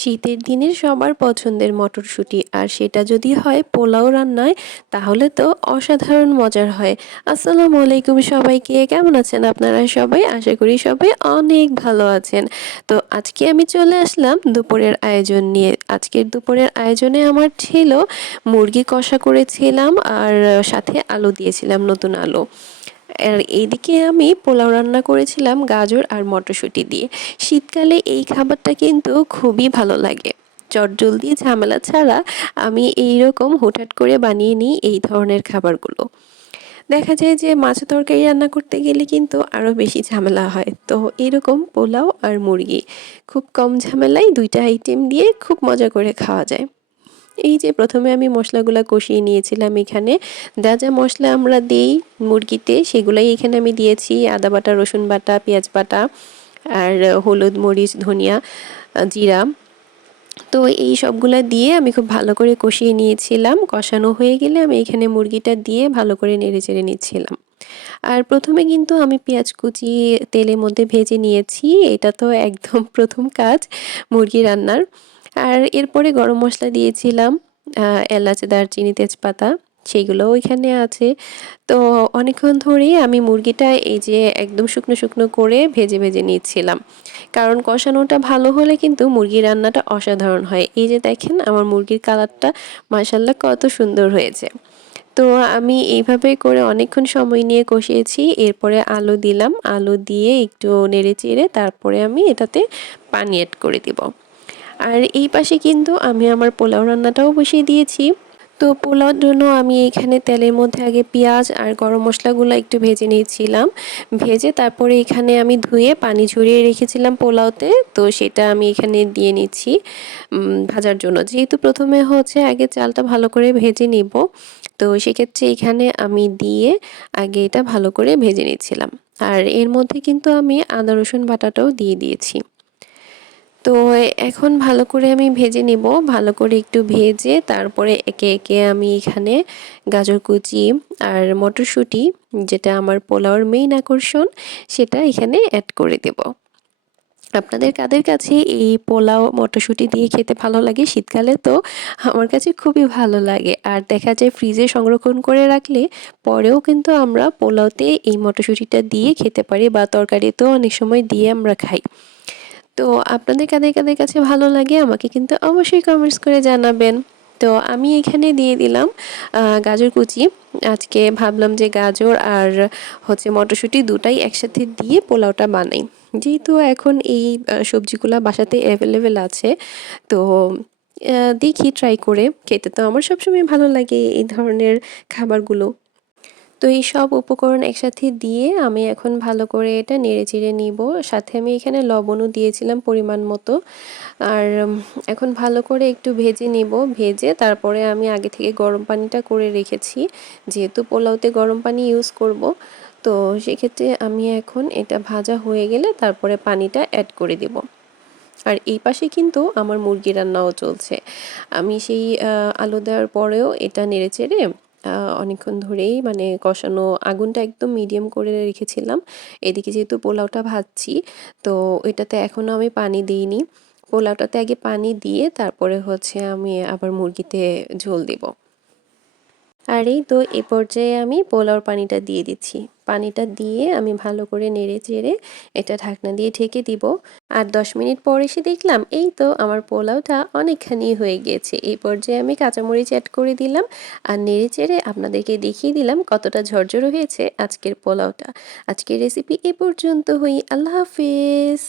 শীতের দিনের সবার পছন্দের মটরশুঁটি। আর সেটা যদি হয় পোলাও রান্নায়, তাহলে তো অসাধারণ মজার হয়। আসসালামু আলাইকুম সবাইকে, কেমন আছেন আপনারা সবাই? আশা করি সবাই অনেক ভালো আছেন। তো আজকে আমি চলে আসলাম দুপুরের আয়োজন নিয়ে। আজকের দুপুরের আয়োজনে আমার ছিল মুরগি কষা করেছিলাম, আর সাথে আলু দিয়েছিলাম নতুন আলু। আর এইদিকে আমি পোলাও রান্না করেছিলাম গাজর আর মটরশুঁটি দিয়ে। শীতকালে এই খাবারটা কিন্তু খুবই ভালো লাগে। চটজলদি ঝামেলা ছাড়া আমি এই রকম হুটহাট করে বানিয়ে নিই এই ধরনের খাবারগুলো। দেখা যায় যে মাছ তরকারি রান্না করতে গেলে কিন্তু আরও বেশি ঝামেলা হয়। তো এরকম পোলাও আর মুরগি, খুব কম ঝামেলায় দুইটা আইটেম দিয়ে খুব মজা করে খাওয়া যায়। এই যে প্রথমে আমি মশলাগুলো কষিয়ে নিয়েছিলাম এখানে। যা যা মশলা আমরা দিই মুরগিতে, সেগুলাই এখানে আমি দিয়েছি। আদা বাটা, রসুন বাটা, পেঁয়াজ বাটা আর হলুদ, মরিচ, ধনিয়া, জিরা। তো এই সবগুলা দিয়ে আমি খুব ভালো করে কষিয়ে নিয়েছিলাম। কষানো হয়ে গেলে আমি এখানে মুরগিটা দিয়ে ভালো করে নেড়ে চেড়ে নিচ্ছিলাম। আর প্রথমে কিন্তু আমি পেঁয়াজ কুচি তেলের মধ্যে ভেজে নিয়েছি। এটা তো একদম প্রথম কাজ মুরগি রান্নার। আর এরপরে গরম মশলা দিয়েছিলাম এলাচ, দারচিনি, তেজপাতা সেইগুলোও ওইখানে আছে। তো অনেকক্ষণ ধরেই আমি মুরগিটা এই যে একদম শুকনো শুকনো করে ভেজে ভেজে নিচ্ছিলাম। কারণ কষানোটা ভালো হলে কিন্তু মুরগির রান্নাটা অসাধারণ হয়। এই যে দেখেন আমার মুরগির কালারটা মাসাল্লাহ কত সুন্দর হয়েছে। তো আমি এইভাবে করে অনেকক্ষণ সময় নিয়ে কষিয়েছি। এরপরে আলু দিলাম। আলু দিয়ে একটু নেড়ে চেড়ে তারপরে আমি এটাতে পানি অ্যাড করে দিব। আর এই পাশে কিন্তু আমি আমার পোলাও রান্নাটাও বসিয়ে দিয়েছি। তো পোলাওর জন্য আমি এখানে তেলের মধ্যে আগে পেঁয়াজ আর গরম মশলাগুলো একটু ভেজে নিয়েছিলাম। ভেজে তারপরে এখানে আমি ধুয়ে পানি ঝরিয়ে রেখেছিলাম পোলাওতে। তো সেটা আমি এখানে দিয়ে নিচ্ছি ভাজার জন্য। যেহেতু প্রথমে হচ্ছে আগে চালটা ভালো করে ভেজে নিব, তো সেক্ষেত্রে এখানে আমি দিয়ে আগে এটা ভালো করে ভেজে নিচ্ছিলাম। আর এর মধ্যে কিন্তু আমি আদা রসুন বাটাটাও দিয়ে দিয়েছি। তো এখন ভালো করে আমি ভেজে নিব। ভালো করে একটু ভেজে তারপরে একে একে আমি এখানে গাজর কুচি আর মটরশুঁটি, যেটা আমার পোলাওর মেইন আকর্ষণ, সেটা এখানে অ্যাড করে দেব। আপনাদের কাদের কাছে এই পোলাও, মটরশুঁটি দিয়ে খেতে ভালো লাগে? শীতকালে তো আমার কাছে খুবই ভালো লাগে। আর দেখা যায় ফ্রিজে সংরক্ষণ করে রাখলে পরেও কিন্তু আমরা পোলাওতে এই মটরশুঁটিটা দিয়ে খেতে পারি বা তরকারিতেও অনেক সময় দিয়ে আমরা খাই। তো আপনাদের কাদের কাদের কাছে ভালো লাগে, আমাকে কিন্তু অবশ্যই কমেন্টস করে জানাবেন। তো আমি এখানে দিয়ে দিলাম গাজর কুচি। আজকে ভাবলাম যে গাজর আর হচ্ছে মটরশুঁটি দুটাই একসাথে দিয়ে পোলাওটা বানাই। যেহেতু এখন এই সবজিগুলো বাসাতে অ্যাভেলেবেল আছে, তো দেখি ট্রাই করে। খেতে তো আমার সবসময় ভালো লাগে এই ধরনের খাবারগুলো। তো এই সব উপকরণ একসাথে দিয়ে আমি এখন ভালো করে এটা নেড়ে চেড়ে নিব। সাথে আমি এখানে লবণও দিয়েছিলাম পরিমাণ মতো। আর এখন ভালো করে একটু ভেজে নিব। ভেজে তারপরে আমি আগে থেকে গরম পানিটা করে রেখেছি। যেহেতু পোলাওতে গরম পানি ইউজ করব, তো সেক্ষেত্রে আমি এখন এটা ভাজা হয়ে গেলে তারপরে পানিটা অ্যাড করে দেব। আর এই পাশে কিন্তু আমার মুরগি রান্নাও চলছে। আমি সেই আলু দেওয়ার পরেও এটা নেড়ে চেড়ে অনেকক্ষণ ধরেই মানে কষানো আগুনটা একদম মিডিয়াম করে রেখেছিলাম। এদিকে যেহেতু পোলাওটা ভাজছি, তো এটাতে এখনও আমি পানি দিইনি। পোলাওটাতে আগে পানি দিয়ে তারপরে হচ্ছে আমি আবার মুরগিতে ঝোল দেব। আর এই তো এ পর্যায়ে আমি পোলাওর পানিটা দিয়ে দিচ্ছি। পানিটা দিয়ে আমি ভালো করে নেড়ে চেড়ে এটা ঢাকনা দিয়ে ঢেকে দিব। আর দশ মিনিট পর এসে দেখলাম, এই তো আমার পোলাওটা অনেকখানি হয়ে গিয়েছে। এই পর্যায়ে আমি কাঁচামরিচ অ্যাড করে দিলাম আর নেড়ে চেড়ে আপনাদেরকে দেখিয়ে দিলাম কতটা ঝরঝর হয়েছে আজকের পোলাওটা। আজকের রেসিপি এ পর্যন্ত হই আল্লাহ হাফিজ।